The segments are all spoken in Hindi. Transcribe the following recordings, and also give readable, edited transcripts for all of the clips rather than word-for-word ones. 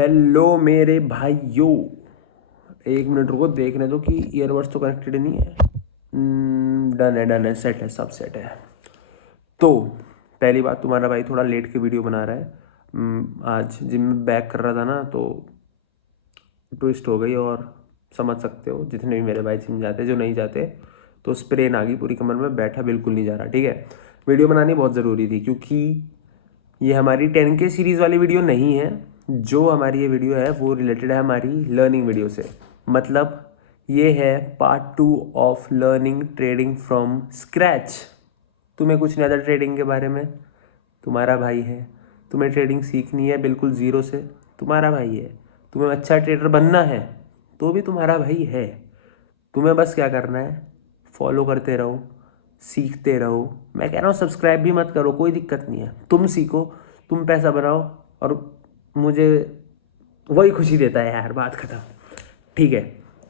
हेलो मेरे भाइयों, एक मिनट रुको, देखने दो कि ईयरबड्स तो कनेक्टेड नहीं है। डन है, सेट है, सब सेट है। तो पहली बात, तुम्हारा भाई थोड़ा लेट के वीडियो बना रहा है। आज जिम में बैक कर रहा था ना, तो ट्विस्ट हो गई। और समझ सकते हो जितने भी मेरे भाई जिम जाते, जो नहीं जाते, तो स्प्रेन आ गई पूरी कमर में, बैठा बिल्कुल नहीं जा रहा। ठीक है, वीडियो बनानी बहुत ज़रूरी थी क्योंकि ये हमारी 10K सीरीज़ वाली वीडियो नहीं है। जो हमारी ये वीडियो है वो रिलेटेड है हमारी लर्निंग वीडियो से। मतलब ये है part 2 of learning trading from scratch. तुम्हें कुछ नहीं आता ट्रेडिंग के बारे में, तुम्हारा भाई है। तुम्हें ट्रेडिंग सीखनी है बिल्कुल ज़ीरो से, तुम्हारा भाई है। तुम्हें अच्छा ट्रेडर बनना है तो भी तुम्हारा भाई है। तुम्हें बस क्या करना है, फॉलो करते रहो, सीखते रहो। मैं कह रहा हूँ सब्सक्राइब भी मत करो, कोई दिक्कत नहीं है। तुम सीखो, तुम पैसा बनाओ, और मुझे वही खुशी देता है यार। बात खत्म। ठीक है,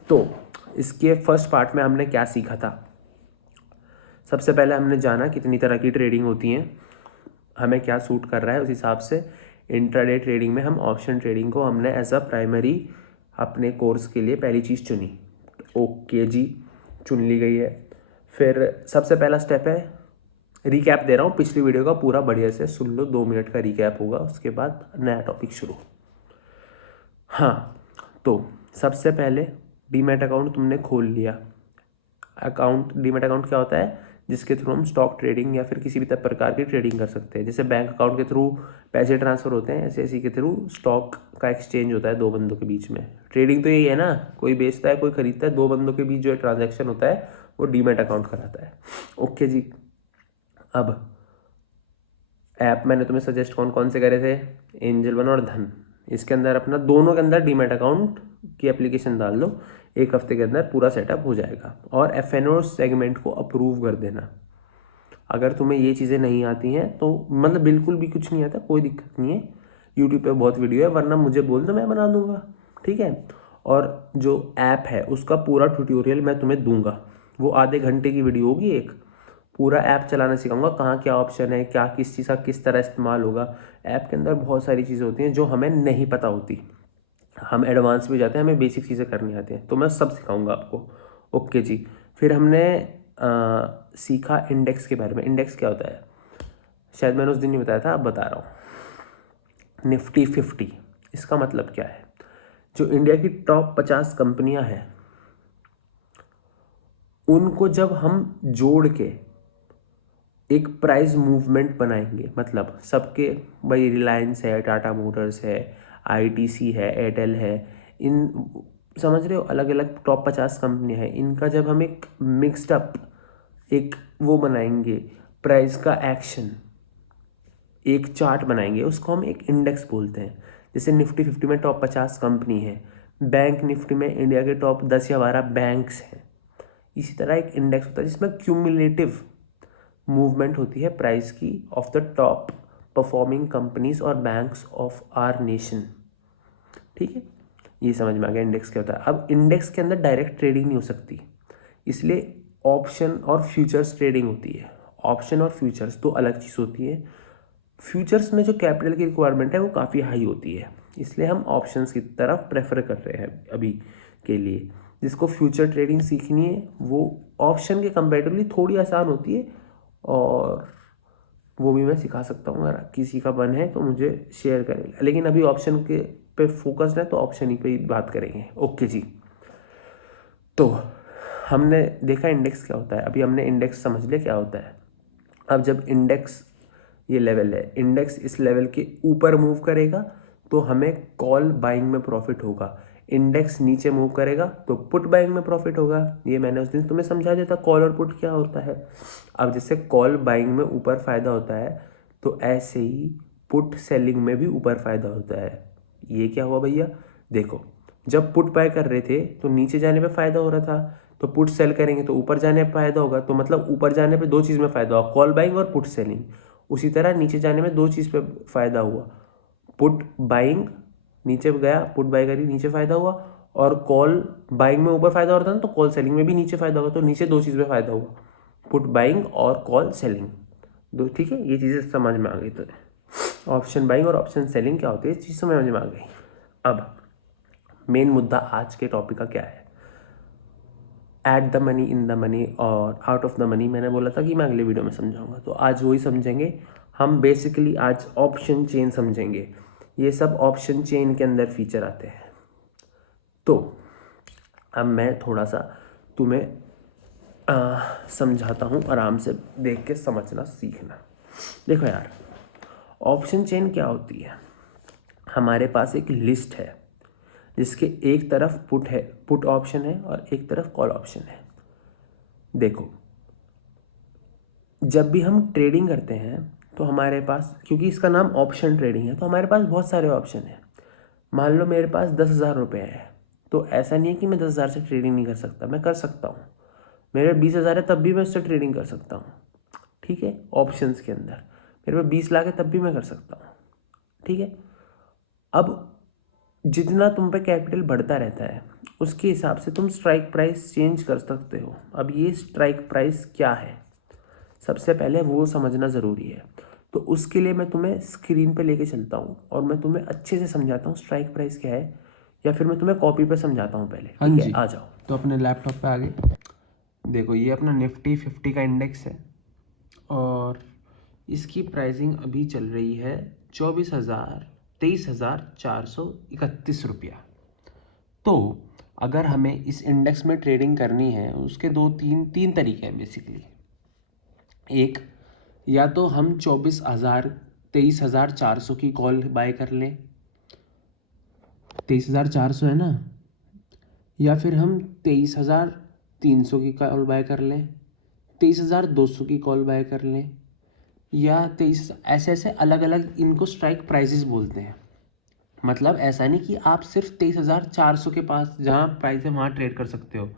तो इसके फर्स्ट पार्ट में हमने क्या सीखा था। सबसे पहले हमने जाना कितनी तरह की ट्रेडिंग होती हैं, हमें क्या सूट कर रहा है, उस हिसाब से इंट्राडे ट्रेडिंग में हम ऑप्शन ट्रेडिंग को हमने एज अ प्राइमरी अपने कोर्स के लिए पहली चीज़ चुनी। ओके जी, चुन ली गई है। फिर सबसे पहला स्टेप है, रिकैप दे रहा हूँ पिछली वीडियो का, पूरा बढ़िया से सुन लो। 2 मिनट का रिकैप होगा, उसके बाद नया टॉपिक शुरू। हाँ, तो सबसे पहले डीमैट अकाउंट तुमने खोल लिया। डीमैट अकाउंट क्या होता है, जिसके थ्रू हम स्टॉक ट्रेडिंग या फिर किसी भी प्रकार की ट्रेडिंग कर सकते हैं। जैसे बैंक अकाउंट के थ्रू पैसे ट्रांसफ़र होते हैं, ऐसे इसी के थ्रू स्टॉक का एक्सचेंज होता है दो बंदों के बीच में। ट्रेडिंग तो यही है ना, कोई बेचता है कोई खरीदता है, दो बंदों के बीच जो ट्रांजैक्शन होता है वो डीमैट अकाउंट कराता है। ओके जी, अब ऐप मैंने तुम्हें सजेस्ट कौन कौन से करे थे, एंजल वन और धन। इसके अंदर अपना दोनों के अंदर डीमैट अकाउंट की एप्लीकेशन डाल दो, 1 हफ्ते के अंदर पूरा सेटअप हो जाएगा। और FNO सेगमेंट को अप्रूव कर देना। अगर तुम्हें ये चीज़ें नहीं आती हैं तो मतलब बिल्कुल भी कुछ नहीं आता, कोई दिक्कत नहीं है, यूट्यूब पे बहुत वीडियो है, वरना मुझे बोल दो मैं बना दूंगा। ठीक है, और जो ऐप है उसका पूरा ट्यूटोरियल मैं तुम्हें दूंगा। वो आधे घंटे की वीडियो होगी, एक पूरा ऐप चलाना सिखाऊंगा, कहाँ क्या ऑप्शन है, क्या किस चीज़ का किस तरह इस्तेमाल होगा। ऐप के अंदर बहुत सारी चीज़ें होती हैं जो हमें नहीं पता होती, हम एडवांस में जाते हैं, हमें बेसिक चीज़ें करनी आती हैं, तो मैं सब सिखाऊंगा आपको। ओके जी, फिर हमने सीखा इंडेक्स के बारे में। इंडेक्स क्या होता है, शायद मैंने उस दिन नहीं बताया था, अब बता रहा हूँ। निफ्टी 50, इसका मतलब क्या है, जो इंडिया की टॉप 50 कंपनियां हैं उनको जब हम जोड़ के एक प्राइस मूवमेंट बनाएंगे, मतलब सबके, भाई रिलायंस है, टाटा मोटर्स है, ITC है, एयरटेल है, इन समझ रहे हो, अलग अलग टॉप 50 कंपनियां हैं, इनका जब हम एक मिक्सड अप एक वो बनाएंगे, प्राइस का एक्शन, एक चार्ट बनाएंगे, उसको हम एक इंडेक्स बोलते हैं। जैसे निफ्टी 50 में टॉप 50 कंपनी है, बैंक निफ्टी में इंडिया के टॉप 10 या 12 बैंक्स हैं। इसी तरह एक इंडेक्स होता है जिसमें क्यूमुलेटिव मूवमेंट होती है प्राइस की of the top performing companies और बैंक्स ऑफ आर नेशन। ठीक है, ये समझ में आ गया इंडेक्स क्या होता है। अब इंडेक्स के अंदर डायरेक्ट ट्रेडिंग नहीं हो सकती, इसलिए ऑप्शन और फ्यूचर्स ट्रेडिंग होती है। ऑप्शन और फ्यूचर्स दो अलग चीज़ होती है। फ्यूचर्स में जो कैपिटल की रिक्वायरमेंट है वो काफ़ी हाई होती है, इसलिए हम ऑप्शंस की तरफ प्रेफर कर रहे हैं अभी के लिए। जिसको फ्यूचर ट्रेडिंग सीखनी है वो ऑप्शन के कंपेरेटिवली थोड़ी आसान होती है, और वो भी मैं सिखा सकता हूँ। अगर किसी का मन है तो मुझे शेयर करेगा, लेकिन अभी ऑप्शन के पे फोकस्ड है तो ऑप्शन ही पे ही बात करेंगे। ओके जी, तो हमने देखा इंडेक्स क्या होता है, अभी हमने इंडेक्स समझ लिया क्या होता है। अब जब इंडेक्स, ये लेवल है, इंडेक्स इस लेवल के ऊपर मूव करेगा तो हमें कॉल बाइंग में प्रॉफिट होगा। इंडेक्स नीचे मूव करेगा तो पुट बाइंग में प्रॉफिट होगा। ये मैंने उस दिन तुम्हें समझा दिया था कॉल और पुट क्या होता है। अब जैसे कॉल बाइंग में ऊपर फ़ायदा होता है, तो ऐसे ही पुट सेलिंग में भी ऊपर फ़ायदा होता है। ये क्या हुआ भैया, देखो, जब पुट बाय कर रहे थे तो नीचे जाने पे फ़ायदा हो रहा था, तो पुट सेल करेंगे तो ऊपर जाने पे फ़ायदा होगा। तो मतलब ऊपर जाने पे दो चीज़ में फ़ायदा होगा, कॉल बाइंग और पुट सेलिंग। उसी तरह नीचे जाने में दो चीज़ पे फ़ायदा हुआ, पुट बाइंग, नीचे गया पुट बाय करी नीचे फ़ायदा हुआ, और कॉल बाइंग में ऊपर फ़ायदा हो रहा था ना, तो कॉल सेलिंग में भी नीचे फ़ायदा होगा। तो नीचे दो चीज़ में फ़ायदा हुआ, पुट बाइंग और कॉल सेलिंग दो। ठीक है, ये चीज़ें समझ में आ गई। तो ऑप्शन बाइंग और ऑप्शन सेलिंग क्या होती है, इस चीज़ समझ में आ गई। अब मेन मुद्दा आज के टॉपिक का क्या है, at the money, in the money और आउट ऑफ द मनी। मैंने बोला था कि मैं अगले वीडियो में समझाऊंगा, तो आज वही समझेंगे हम। बेसिकली आज ऑप्शन चेन समझेंगे, ये सब ऑप्शन चेन के अंदर फीचर आते हैं। तो अब मैं थोड़ा सा तुम्हें समझाता हूँ, आराम से देख के समझना सीखना। देखो यार, ऑप्शन चेन क्या होती है, हमारे पास एक लिस्ट है जिसके एक तरफ पुट है, पुट ऑप्शन है, और एक तरफ कॉल ऑप्शन है। देखो, जब भी हम ट्रेडिंग करते हैं तो हमारे पास, क्योंकि इसका नाम ऑप्शन ट्रेडिंग है, तो हमारे पास बहुत सारे ऑप्शन हैं। मान लो मेरे पास 10,000 रुपये है, तो ऐसा नहीं है कि मैं 10,000 से ट्रेडिंग नहीं कर सकता, मैं कर सकता हूँ। मेरे 20,000 है तब भी मैं उससे ट्रेडिंग कर सकता हूँ, ठीक है। ऑप्शंस के अंदर मेरे पे 20 लाख है तब भी मैं कर सकता हूँ, ठीक है। अब जितना तुम पे कैपिटल बढ़ता रहता है उसके हिसाब से तुम स्ट्राइक प्राइस चेंज कर सकते हो। अब ये स्ट्राइक प्राइस क्या है, सबसे पहले वो समझना ज़रूरी है। तो उसके लिए मैं तुम्हें स्क्रीन पे लेके चलता हूँ और मैं तुम्हें अच्छे से समझाता हूँ स्ट्राइक प्राइस क्या है, या फिर मैं तुम्हें कॉपी पे समझाता हूँ पहले, ठीक है। आ जाओ, तो अपने लैपटॉप पे आ गए। देखो, ये अपना निफ्टी 50 का इंडेक्स है और इसकी प्राइसिंग अभी चल रही है 23,431 रुपया। तो अगर हमें इस इंडेक्स में ट्रेडिंग करनी है, उसके तीन तरीके हैं बेसिकली। एक, या तो हम 23,400 की कॉल बाय कर लें, 23,400 है ना, या फिर हम 23,300 की कॉल बाय कर लें, 23,200 की कॉल बाय कर लें, या 23, ऐसे ऐसे अलग अलग इनको स्ट्राइक प्राइसेस बोलते हैं। मतलब ऐसा नहीं कि आप सिर्फ 23,400 के पास जहाँ प्राइस है वहाँ ट्रेड कर सकते हो,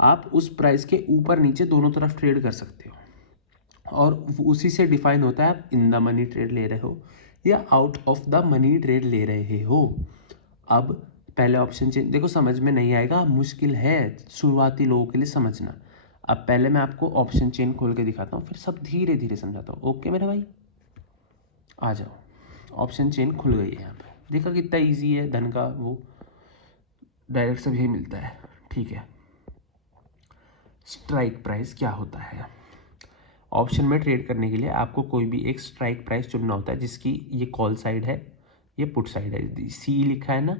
आप उस प्राइस के ऊपर नीचे दोनों तरफ ट्रेड कर सकते हो, और उसी से डिफाइन होता है आप इन द मनी ट्रेड ले रहे हो या out of the money trade ले रहे हो। अब पहले ऑप्शन चेंज देखो, समझ में नहीं आएगा, मुश्किल है शुरुआती लोगों के लिए समझना। अब पहले मैं आपको ऑप्शन चेन खोल के दिखाता हूँ, फिर सब धीरे धीरे समझाता हूँ। ओके मेरे भाई, आ जाओ। ऑप्शन चेन खुल गई है यहाँ पे, देखा कितना इजी है, धन का वो डायरेक्ट सब यही मिलता है, ठीक है। स्ट्राइक प्राइस क्या होता है, ऑप्शन में ट्रेड करने के लिए आपको कोई भी एक स्ट्राइक प्राइस चुनना होता है, जिसकी ये कॉल साइड है, ये पुट साइड है। सी लिखा है ना,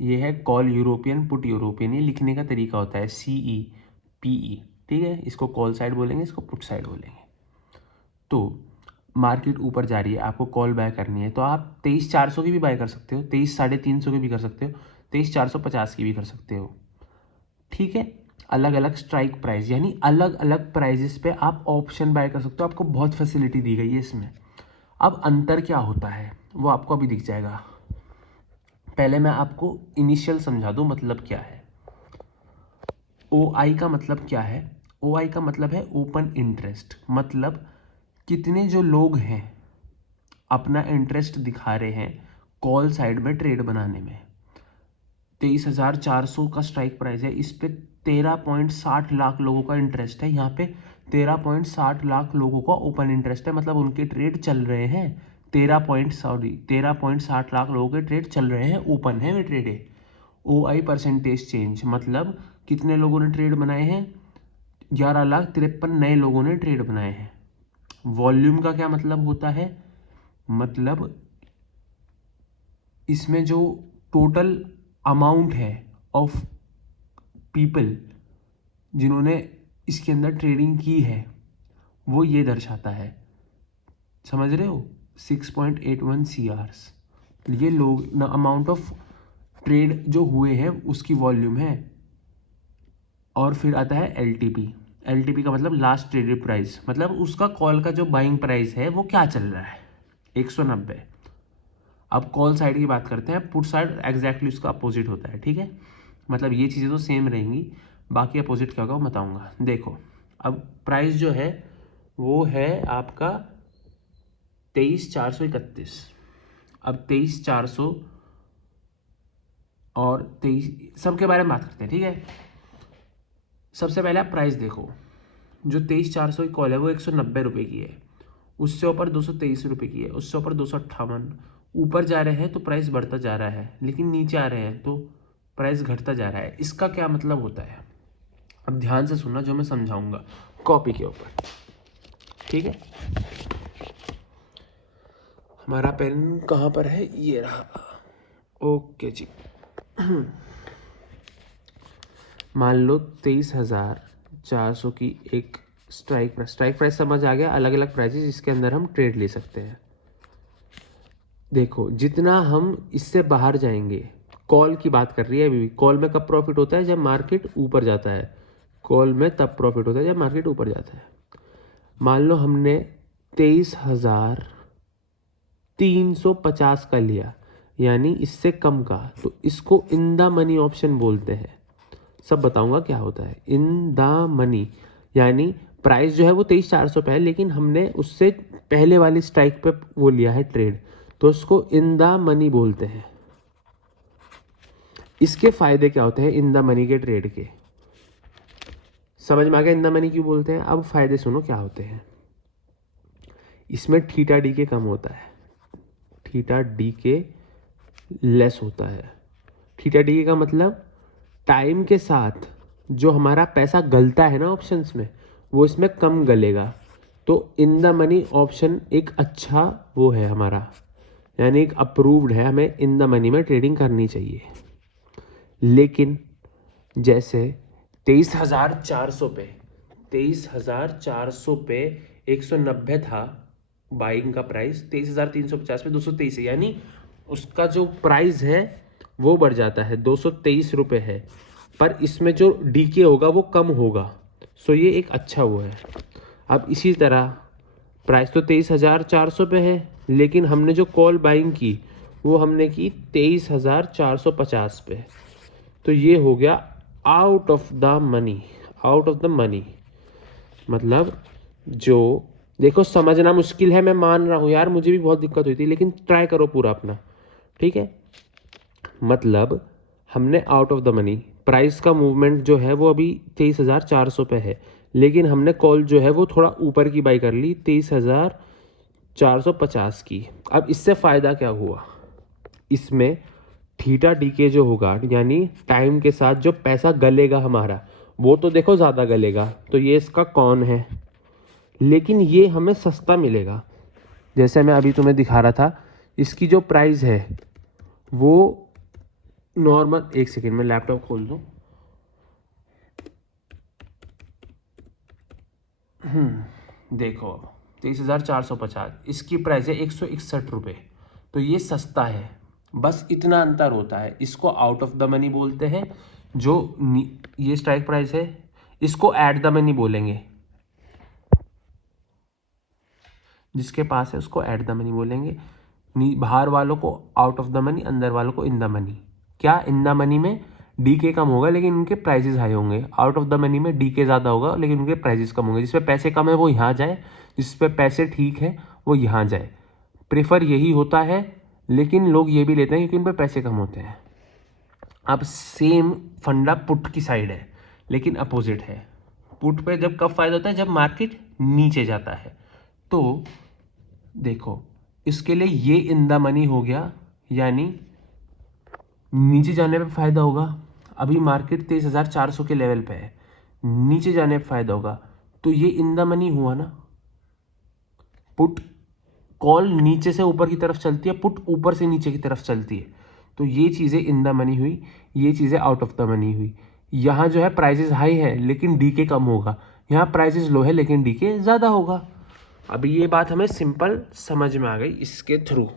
ये है कॉल यूरोपियन, पुट यूरोपियन, ये लिखने का तरीका होता है CEPE, ठीक है। इसको कॉल साइड बोलेंगे, इसको पुट साइड बोलेंगे। तो मार्केट ऊपर जा रही है, आपको कॉल बाय करनी है, तो आप 23,400 की भी बाय कर सकते हो, 23,350 की भी कर सकते हो, 23,450 की भी कर सकते हो, ठीक है। अलग अलग स्ट्राइक प्राइस, यानी अलग अलग प्राइजेस पे आप ऑप्शन बाय कर सकते हो, आपको बहुत फैसिलिटी दी गई है इसमें। अब अंतर क्या होता है वो आपको अभी दिख जाएगा। पहले मैं आपको इनिशियल समझा दूं मतलब क्या है। OI का मतलब क्या है, OI का मतलब है ओपन इंटरेस्ट, मतलब कितने जो लोग हैं अपना इंटरेस्ट दिखा रहे हैं कॉल साइड में ट्रेड बनाने में। 23,400 का स्ट्राइक प्राइस है, इस पे 13.60 लाख लोगों का इंटरेस्ट है। यहाँ पे 13.60 लाख लोगों का ओपन इंटरेस्ट है, मतलब उनके ट्रेड चल रहे हैं। 13.60 लाख लोगों के ट्रेड चल रहे हैं, ओपन है वे ट्रेड है। OI परसेंटेज चेंज, मतलब कितने लोगों ने ट्रेड बनाए हैं, 11,53,000 नए लोगों ने ट्रेड बनाए हैं। वॉल्यूम का क्या मतलब होता है, मतलब इसमें जो टोटल अमाउंट है ऑफ पीपल जिन्होंने इसके अंदर ट्रेडिंग की है, वो ये दर्शाता है, समझ रहे हो, 6.81 CR ये लोग ना अमाउंट ऑफ ट्रेड जो हुए हैं उसकी वॉल्यूम है। और फिर आता है LTP का मतलब लास्ट ट्रेडेड प्राइस, मतलब उसका कॉल का जो बाइंग प्राइस है वो क्या चल रहा है, 190। अब कॉल साइड की बात करते हैं, पुट साइड एग्जैक्टली उसका अपोजिट होता है, ठीक है। मतलब ये चीज़ें तो सेम रहेंगी, बाकी अपोजिट क्या होगा मैं बताऊंगा। देखो, अब प्राइस जो है वो है आपका 23,431। अब 23,400 और 23 सबके बारे में बात करते हैं, ठीक है। सबसे पहले आप प्राइस देखो, जो 23,400 की कॉल है वो 190 रुपये की है, उससे ऊपर 223 रुपये की है, उससे ऊपर 258, ऊपर जा रहे हैं तो प्राइस बढ़ता जा रहा है, लेकिन नीचे आ रहे हैं तो प्राइस घटता जा रहा है। इसका क्या मतलब होता है? अब ध्यान से सुनना जो मैं समझाऊंगा कॉपी के ऊपर, ठीक है। हमारा पेन कहाँ पर है? ये रहा। ओके जी। मान लो 23,400 की एक स्ट्राइक प्राइस समझ आ गया, अलग अलग प्राइसेस जिसके अंदर हम ट्रेड ले सकते हैं। देखो जितना हम इससे बाहर जाएंगे, कॉल की बात कर रही है अभी भी, कॉल में कब प्रॉफिट होता है? जब मार्केट ऊपर जाता है। कॉल में तब प्रॉफिट होता है जब मार्केट ऊपर जाता है। मान लो हमने 23,350 का लिया, यानी इससे कम का, तो इसको इन द मनी ऑप्शन बोलते हैं। सब बताऊंगा क्या होता है इन द मनी, यानी प्राइस जो है वो 23,400 पे है, लेकिन हमने उससे पहले वाली स्ट्राइक पे वो लिया है ट्रेड, तो उसको इन द मनी बोलते हैं। इसके फायदे क्या होते हैं इन द मनी के ट्रेड के? समझ में आ गया इन द मनी क्यों बोलते हैं? अब फायदे सुनो क्या होते हैं। इसमें थीटा डी के कम होता है, थीटा डी के लेस होता है। थीटा डी का मतलब टाइम के साथ जो हमारा पैसा गलता है ना ऑप्शंस में, वो इसमें कम गलेगा। तो इन द मनी ऑप्शन एक अच्छा वो है हमारा, यानी एक अप्रूव्ड है, हमें इन द मनी में ट्रेडिंग करनी चाहिए। लेकिन जैसे 23,400 पे 23,400 पे 190 था बाइंग का प्राइस, 23,350 पे 223 है, यानी उसका जो प्राइस है वो बढ़ जाता है, 223 रुपये है, पर इसमें जो डीके होगा वो कम होगा। सो ये एक अच्छा वो है। अब इसी तरह प्राइस तो 23,400 पे है, लेकिन हमने जो कॉल बाइंग की वो हमने की 23,450 पे, तो ये हो गया out of the money. Out of the money मतलब जो, देखो समझना मुश्किल है, मैं मान रहा हूँ यार, मुझे भी बहुत दिक्कत हुई थी, लेकिन ट्राई करो पूरा अपना, ठीक है। मतलब हमने out of the money, price का मूवमेंट जो है वो अभी 23,400 पे है, लेकिन हमने कॉल जो है वो थोड़ा ऊपर की बाई कर ली 23,450 की। अब इससे फ़ायदा क्या हुआ? इसमें थीटा डी के जो होगा, यानी टाइम के साथ जो पैसा गलेगा हमारा, वो तो देखो ज़्यादा गलेगा, तो ये इसका कौन है, लेकिन ये हमें सस्ता मिलेगा। जैसे मैं अभी तुम्हें दिखा रहा था, इसकी जो प्राइस है वो नॉर्मल, एक सेकेंड में लैपटॉप खोल दूँ। देखो 23,450, इसकी प्राइस है 161 रुपये, तो ये सस्ता है, बस इतना अंतर होता है। इसको आउट ऑफ द मनी बोलते हैं, जो ये स्ट्राइक प्राइस है, इसको एट द मनी बोलेंगे, जिसके पास है उसको एट द मनी बोलेंगे। बाहर वालों को आउट ऑफ द मनी, अंदर वालों को इन द मनी। क्या इन द मनी में डी के कम होगा लेकिन उनके प्राइजेस हाई होंगे, आउट ऑफ द मनी में डी के ज़्यादा होगा लेकिन उनके प्राइजेस कम होंगे। जिसपे पैसे कम है वो यहाँ जाए, जिसपे पैसे ठीक है वो यहाँ जाए। प्रेफर यही होता है, लेकिन लोग ये भी लेते हैं क्योंकि उन पर पैसे कम होते हैं। अब सेम फंडा पुट की साइड है, लेकिन अपोजिट है। पुट पे जब कब फायदा होता है? जब मार्केट नीचे जाता है। तो देखो इसके लिए ये इन द मनी हो गया, यानी नीचे जाने पे फायदा होगा। अभी मार्केट 23,400 के लेवल पे है, नीचे जाने पे फायदा होगा, तो ये इन द मनी हुआ ना। पुट कॉल नीचे से ऊपर की तरफ चलती है, पुट ऊपर से नीचे की तरफ चलती है, तो ये चीज़ें इन द मनी हुई, ये चीज़ें आउट ऑफ द मनी हुई। यहाँ जो है प्राइसेस हाई है लेकिन डीके कम होगा, यहाँ प्राइसेस लो है लेकिन डीके ज़्यादा होगा। अभी ये बात हमें सिंपल समझ में आ गई इसके through.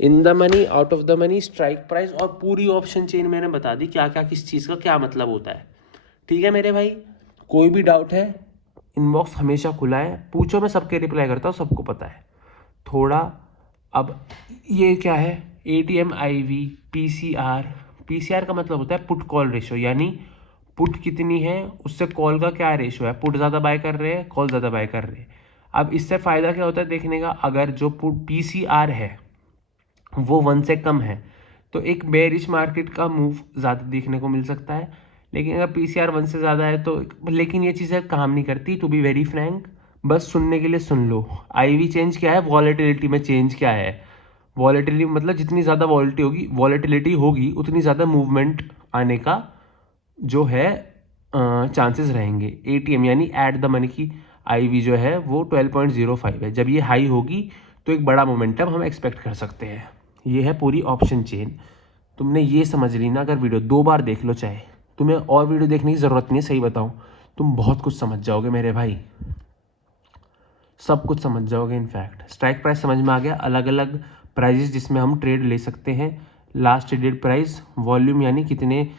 In the money, out of the money, strike price और पूरी ऑप्शन चेन मैंने बता दी क्या क्या किस चीज़ का क्या मतलब होता है। ठीक है मेरे भाई, कोई भी डाउट है इनबॉक्स हमेशा खुला है, पूछो, मैं सबके रिप्लाई करता हूँ, सबको पता है थोड़ा। अब ये क्या है? ATM IV PCR। PCR का मतलब होता है पुट कॉल रेशो, यानी पुट कितनी है उससे कॉल का क्या रेशो है। पुट ज़्यादा बाय कर रहे हैं, कॉल ज़्यादा बाय कर रहे हैं। अब इससे फ़ायदा क्या होता है देखने का, अगर जो पुट PCR है वो 1 से कम है तो एक बेरिश मार्केट का मूव ज़्यादा देखने को मिल सकता है, लेकिन अगर PCR 1 से ज़्यादा है तो, लेकिन ये चीज़ें काम नहीं करती, टू बी वेरी फ्रैंक, बस सुनने के लिए सुन लो। IV चेंज क्या है, वॉलेटिलिटी में चेंज क्या है, वॉलेटिलिटी मतलब जितनी ज़्यादा वॉलेटिलिटी होगी उतनी ज़्यादा मूवमेंट आने का जो है चांसेस रहेंगे। एटीएम यानी एट द मनी की आईवी जो है वो 12.05 है। जब ये हाई होगी तो एक बड़ा मोमेंटम हम एक्सपेक्ट कर सकते हैं। ये है पूरी ऑप्शन चेन। तुमने ये समझ ली ना, अगर वीडियो 2 बार देख लो, चाहे तुम्हें और वीडियो देखने की ज़रूरत नहीं है, सही बताऊँ तुम बहुत कुछ समझ जाओगे मेरे भाई, सब कुछ समझ जाओगे। इनफैक्ट स्ट्राइक प्राइस समझ में आ गया, अलग अलग प्राइजेस जिसमें हम ट्रेड ले सकते हैं, लास्ट ट्रेडेड प्राइस, वॉल्यूम यानी कितने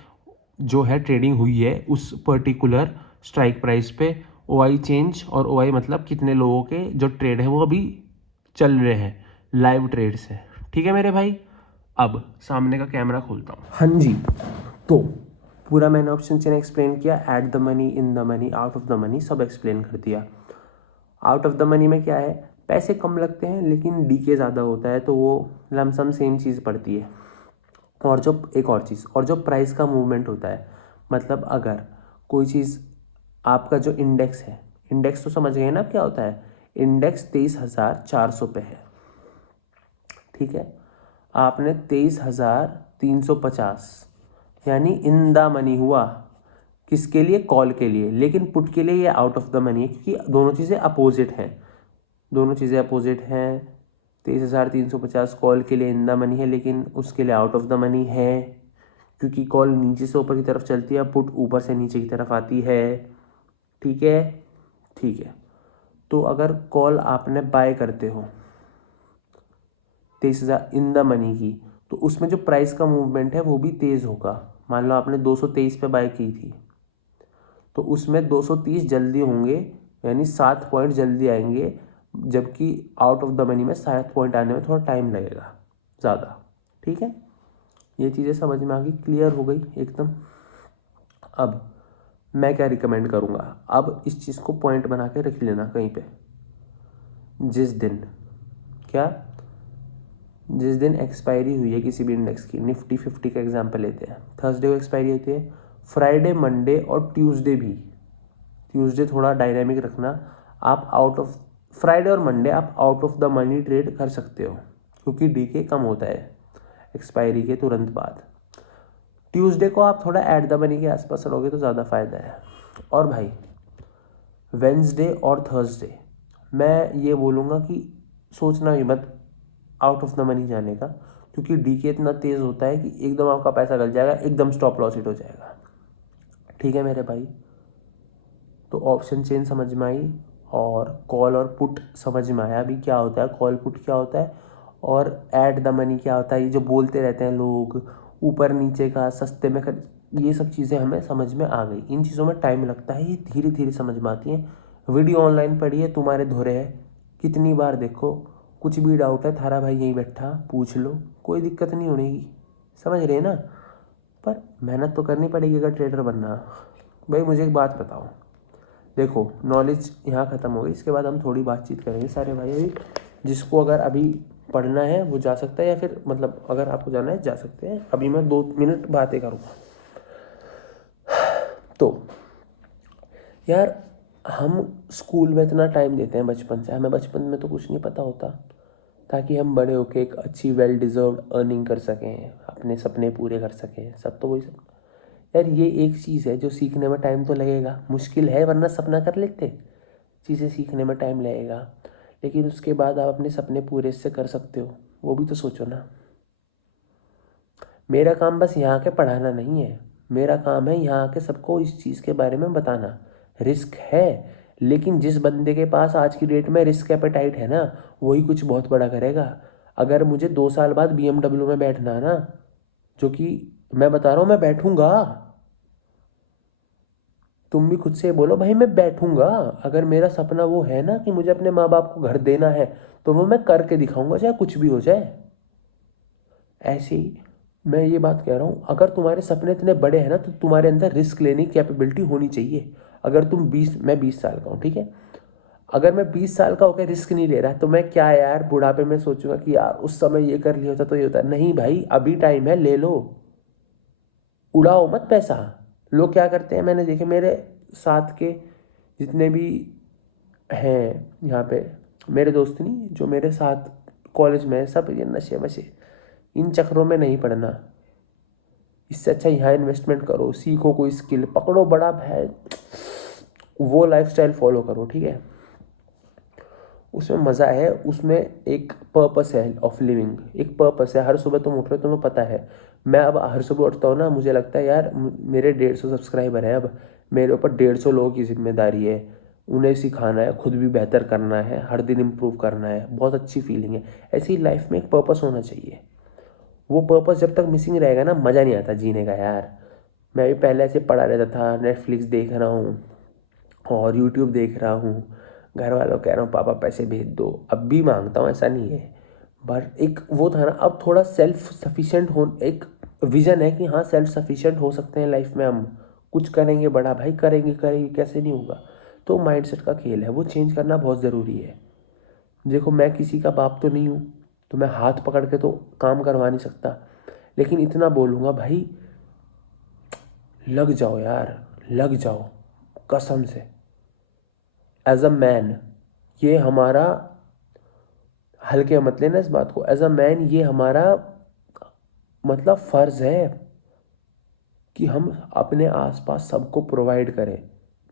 जो है ट्रेडिंग हुई है उस पर्टिकुलर स्ट्राइक प्राइस पे, ओआई चेंज, और ओआई मतलब कितने लोगों के जो ट्रेड है वो अभी चल रहे हैं, लाइव ट्रेड्स है। ठीक है मेरे भाई, अब सामने का कैमरा खोलता हूँ। हाँ जी, तो पूरा मैंने ऑप्शन चेन एक्सप्लेन किया, at the money, in the money, out of the money, सब एक्सप्लेन कर दिया। आउट ऑफ द मनी में क्या है, पैसे कम लगते हैं लेकिन डीके ज़्यादा होता है, तो वो लमसम सेम चीज़ पड़ती है। और जो एक और चीज़, और जो प्राइस का मूवमेंट होता है, मतलब अगर कोई चीज़, आपका जो इंडेक्स है, इंडेक्स तो समझ गए ना क्या होता है, इंडेक्स 23,400 पे है, ठीक है, आपने 23,350 यानी इन द मनी हुआ, किसके लिए, कॉल के लिए, लेकिन पुट के लिए ये आउट ऑफ द मनी है, क्योंकि दोनों चीज़ें अपोजिट हैं, दोनों चीज़ें अपोजिट हैं। 23,350 कॉल के लिए इन द मनी है, लेकिन उसके लिए आउट ऑफ द मनी है, क्योंकि कॉल नीचे से ऊपर की तरफ चलती है, पुट ऊपर से नीचे की तरफ आती है। ठीक है, ठीक है। तो अगर कॉल आपने बाय करते हो 23,000 इन द मनी की, तो उसमें जो प्राइस का मूवमेंट है वो भी तेज़ होगा। मान लो आपने 223 पे बाय की थी, तो उसमें 230 जल्दी होंगे, यानी 7 पॉइंट जल्दी आएंगे, जबकि आउट ऑफ द मनी में 7 पॉइंट आने में थोड़ा टाइम लगेगा ज़्यादा। ठीक है, ये चीज़ें समझ में आ गई, क्लियर हो गई एकदम। अब मैं क्या रिकमेंड करूँगा, अब इस चीज़ को पॉइंट बना के रख लेना कहीं पे, जिस दिन एक्सपायरी हुई है किसी भी इंडेक्स की, निफ्टी 50 का एग्जांपल लेते हैं, थर्सडे को एक्सपायरी होती है, फ्राइडे, मंडे और ट्यूसडे भी, ट्यूसडे थोड़ा डायनामिक रखना, आप आउट ऑफ, फ्राइडे और मंडे आप out of the money trade कर सकते हो, क्योंकि डीके कम होता है एक्सपायरी के तुरंत बाद। ट्यूसडे को आप थोड़ा एट द मनी के आसपास रहोगे तो ज़्यादा फ़ायदा है। और भाई वेंसडे और थर्सडे मैं ये बोलूँगा कि सोचना भी मत आउट ऑफ द मनी जाने का, क्योंकि डीके इतना तेज़ होता है कि एकदम आपका पैसा गल जाएगा, एकदम स्टॉप लॉस हिट हो जाएगा। ठीक है मेरे भाई, तो ऑप्शन चेन समझ में आई, और कॉल और पुट समझ में आया अभी क्या होता है, कॉल पुट क्या होता है, और एट द मनी क्या होता है, ये जो बोलते रहते हैं लोग ऊपर नीचे का, सस्ते में ये सब चीज़ें हमें समझ में आ गई। इन चीज़ों में टाइम लगता है, ये धीरे धीरे समझ में आती हैं। वीडियो ऑनलाइन पड़ी है, तुम्हारे धोरे है, कितनी बार देखो, कुछ भी डाउट है थारा भाई यहीं बैठा, पूछ लो, कोई दिक्कत नहीं होने की, समझ रहे ना। पर मेहनत तो करनी पड़ेगी अगर ट्रेडर बनना। भाई मुझे एक बात बताओ, देखो नॉलेज यहाँ ख़त्म हो गई, इसके बाद हम थोड़ी बातचीत करेंगे सारे भाई। अभी जिसको अगर अभी पढ़ना है वो जा सकता है, या फिर मतलब अगर आपको जाना है जा सकते हैं। अभी मैं 2 मिनट बातें करूँगा। तो यार हम स्कूल में इतना टाइम देते हैं बचपन से, हमें बचपन में तो कुछ नहीं पता होता, ताकि हम बड़े होकर एक अच्छी वेल डिज़र्व्ड अर्निंग कर सकें, अपने सपने पूरे कर सकें, सब तो वही सब। यार ये एक चीज़ है जो सीखने में टाइम तो लगेगा, मुश्किल है वरना सपना कर लेते, चीज़ें सीखने में टाइम लगेगा, लेकिन उसके बाद आप अपने सपने पूरे से कर सकते हो, वो भी तो सोचो ना। मेरा काम बस यहाँ के पढ़ाना नहीं है, मेरा काम है यहाँ के सबको इस चीज़ के बारे में बताना। रिस्क है, लेकिन जिस बंदे के पास आज की डेट में रिस्क एपेटाइट है ना, वही कुछ बहुत बड़ा करेगा। अगर मुझे 2 साल बाद BMW में बैठना है ना, जो कि मैं बता रहा हूँ मैं बैठूंगा, तुम भी खुद से बोलो भाई मैं बैठूंगा। अगर मेरा सपना वो है ना कि मुझे अपने माँ बाप को घर देना है, तो वो मैं करके दिखाऊंगा, चाहे कुछ भी हो जाए। ऐसे ही मैं ये बात कह रहा हूँ, अगर तुम्हारे सपने इतने बड़े हैं ना, तो तुम्हारे अंदर रिस्क लेने की कैपेबिलिटी होनी चाहिए। अगर तुम 20, मैं 20 साल का हूँ, ठीक है, अगर मैं 20 साल का होकर रिस्क नहीं ले रहा, तो मैं क्या यार बुढ़ापे में सोचूंगा कि यार उस समय ये कर लिया होता तो ये होता। नहीं भाई, अभी टाइम है, ले लो, उड़ाओ मत पैसा। लोग क्या करते हैं, मैंने देखे मेरे साथ के जितने भी हैं यहाँ पे, मेरे दोस्त नहीं, जो मेरे साथ कॉलेज में सब ये नशे वशे, इन चक्रों में नहीं पड़ना। इससे अच्छा यहाँ इन्वेस्टमेंट करो, सीखो कोई स्किल पकड़ो, बड़ा भाई वो लाइफस्टाइल फॉलो करो, ठीक है। उसमें मज़ा है, उसमें एक पर्पस है ऑफ लिविंग, एक पर्पस है। हर सुबह तुम उठ रहे हो, तुम्हें पता है। मैं अब हर सुबह उठता हूँ ना, मुझे लगता है यार मेरे 150 सब्सक्राइबर हैं, अब मेरे ऊपर 150 लोगों की जिम्मेदारी है, उन्हें सिखाना है, खुद भी बेहतर करना है, हर दिन इम्प्रूव करना है। बहुत अच्छी फीलिंग है। ऐसी ही लाइफ में एक पर्पस होना चाहिए। वो पर्पस जब तक मिसिंग रहेगा ना, मज़ा नहीं आता जीने का यार। मैं भी पहले ऐसे पड़ा रहता था, नेटफ्लिक्स देख रहा हूँ और यूट्यूब देख रहा हूँ, घर वालों कह रहा हूँ पापा पैसे भेज दो, अब भी मांगता हूँ, ऐसा नहीं है। बट एक वो था ना, अब थोड़ा सेल्फ सफिशिएंट हो, एक विज़न है कि हाँ सेल्फ सफिशिएंट हो सकते हैं लाइफ में, हम कुछ करेंगे बड़ा भाई, करेंगे करेंगे, कैसे नहीं होगा। तो माइंडसेट का खेल है, वो चेंज करना बहुत ज़रूरी है। देखो मैं किसी का बाप तो नहीं हूँ, तो मैं हाथ पकड़ के तो काम करवा नहीं सकता, लेकिन इतना बोलूँगा भाई, लग जाओ यार, लग जाओ कसम से। एज अ मैन, ये हमारा, हल्के मत लेना इस बात को, एज अ मैन ये हमारा मतलब फ़र्ज़ है कि हम अपने आसपास सबको प्रोवाइड करें।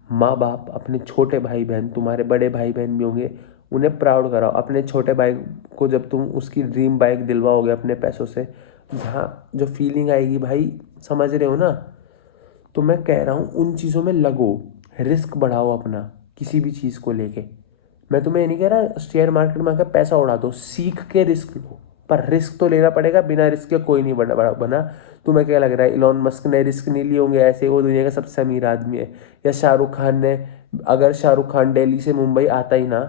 माँ बाप, अपने छोटे भाई बहन, तुम्हारे बड़े भाई बहन भी होंगे, उन्हें प्राउड कराओ। अपने छोटे भाई को जब तुम उसकी ड्रीम बाइक दिलवाओगे अपने पैसों से, जहाँ जो फीलिंग आएगी भाई, समझ रहे हो ना। तो मैं कह रहा हूँ उन चीज़ों में लगो, रिस्क बढ़ाओ अपना किसी भी चीज़ को लेके। मैं तुम्हें ये नहीं कह रहा शेयर मार्केट में आकर पैसा उड़ा दो, सीख के रिस्क लो, पर रिस्क तो लेना पड़ेगा। बिना रिस्क के कोई नहीं बना। तुम्हें क्या लग रहा है इलॉन मस्क ने रिस्क नहीं लिए होंगे, ऐसे वो दुनिया का सबसे अमीर आदमी है? या शाहरुख खान ने, अगर शाहरुख खान दिल्ली से मुंबई आता ही ना,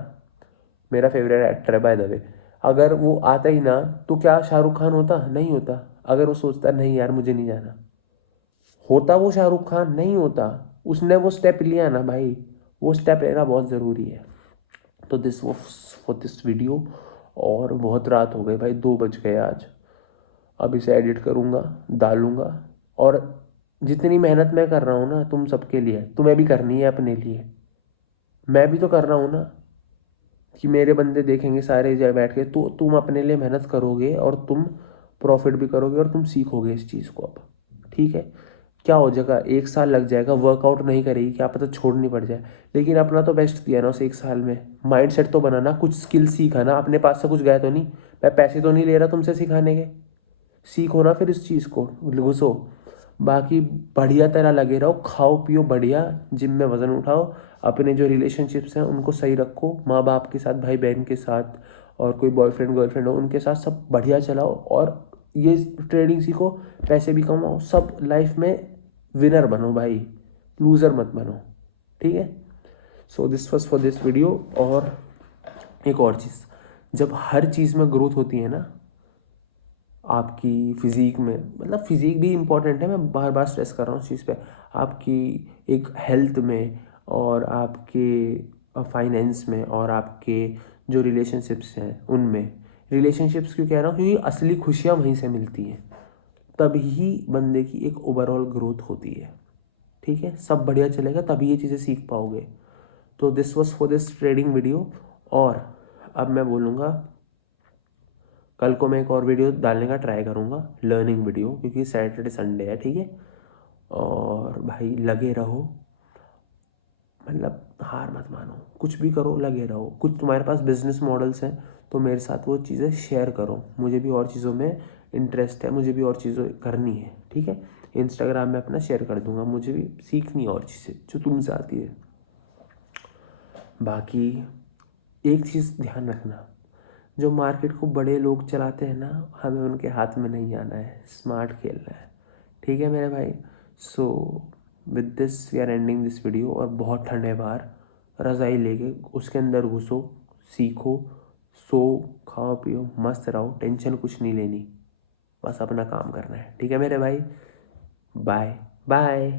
मेरा फेवरेट एक्टर है बाय द वे, अगर वो आता ही ना, तो क्या शाहरुख खान होता? नहीं होता। अगर वो सोचता नहीं यार मुझे नहीं जाना, होता वो शाहरुख खान? नहीं होता। उसने वो स्टेप लिया ना भाई, वो स्टेप लेना बहुत ज़रूरी है। तो दिस वो फॉर दिस वीडियो। और बहुत रात हो गई भाई, 2 बज गए आज। अब इसे एडिट करूँगा, डालूँगा। और जितनी मेहनत मैं कर रहा हूँ ना तुम सबके लिए, तुम्हें भी करनी है अपने लिए। मैं भी तो कर रहा हूँ ना, कि मेरे बंदे देखेंगे सारे जगह बैठ के, तो तुम अपने लिए मेहनत करोगे और तुम प्रॉफिट भी करोगे और तुम सीखोगे इस चीज़ को। अब ठीक है, क्या हो जाएगा, 1 साल लग जाएगा, वर्कआउट नहीं करेगी, क्या पता छोड़नी पड़ जाए, लेकिन अपना तो बेस्ट दिया ना उस 1 साल में। माइंडसेट तो बनाना, कुछ स्किल सीखा ना, अपने पास से कुछ गया तो नहीं। मैं पैसे तो नहीं ले रहा तुमसे सिखाने के, सीखो ना फिर इस चीज़ को, घुसो। बाकी बढ़िया तरह लगे रहो, खाओ पियो बढ़िया, जिम में वज़न उठाओ, अपने जो रिलेशनशिप्स हैं उनको सही रखो, माँ बाप के साथ, भाई बहन के साथ, और कोई बॉयफ्रेंड गर्लफ्रेंड हो उनके साथ, सब बढ़िया चलाओ। और ये ट्रेडिंग सीखो, पैसे भी कमाओ, सब लाइफ में विनर बनो भाई, लूज़र मत बनो, ठीक है। So this was for this video. और एक और चीज़, जब हर चीज़ में ग्रोथ होती है ना, आपकी फ़िज़ीक में, मतलब फ़िज़ीक भी इम्पॉर्टेंट है, मैं बार बार स्ट्रेस कर रहा हूँ उस चीज़ पे, आपकी एक हेल्थ में, और आपके फाइनेंस में, और आपके जो रिलेशनशिप्स हैं उनमें। रिलेशनशिप्स क्यों कह रहा हूँ? क्योंकि असली खुशियाँ वहीं से मिलती हैं, तभी बंदे की एक ओवरऑल ग्रोथ होती है, ठीक है। सब बढ़िया चलेगा तभी ये चीज़ें सीख पाओगे। तो this was for this trading video. और अब मैं बोलूँगा, कल को मैं एक और वीडियो डालने का ट्राई करूँगा, लर्निंग वीडियो, क्योंकि सैटरडे संडे है, ठीक है। और भाई लगे रहो, मतलब हार मत मानो, कुछ भी करो, लगे रहो। कुछ तुम्हारे पास बिजनेस मॉडल्स हैं तो मेरे साथ वो चीज़ें शेयर करो, मुझे भी और चीज़ों में इंटरेस्ट है, मुझे भी और चीज़ें करनी है, ठीक है। इंस्टाग्राम में अपना शेयर कर दूंगा, मुझे भी सीखनी है और चीज़ें जो तुमसे आती है। बाकी एक चीज़ ध्यान रखना, जो मार्केट को बड़े लोग चलाते हैं ना, हमें उनके हाथ में नहीं आना है, स्मार्ट खेलना है, ठीक है मेरे भाई। So with this we are ending this video. और बहुत ठंड है बाहर, रज़ाई लेके उसके अंदर घुसो, सीखो, सो, खाओ पियो, मस्त रहो, टेंशन कुछ नहीं लेनी, बस अपना काम करना है, ठीक है मेरे भाई। Bye bye.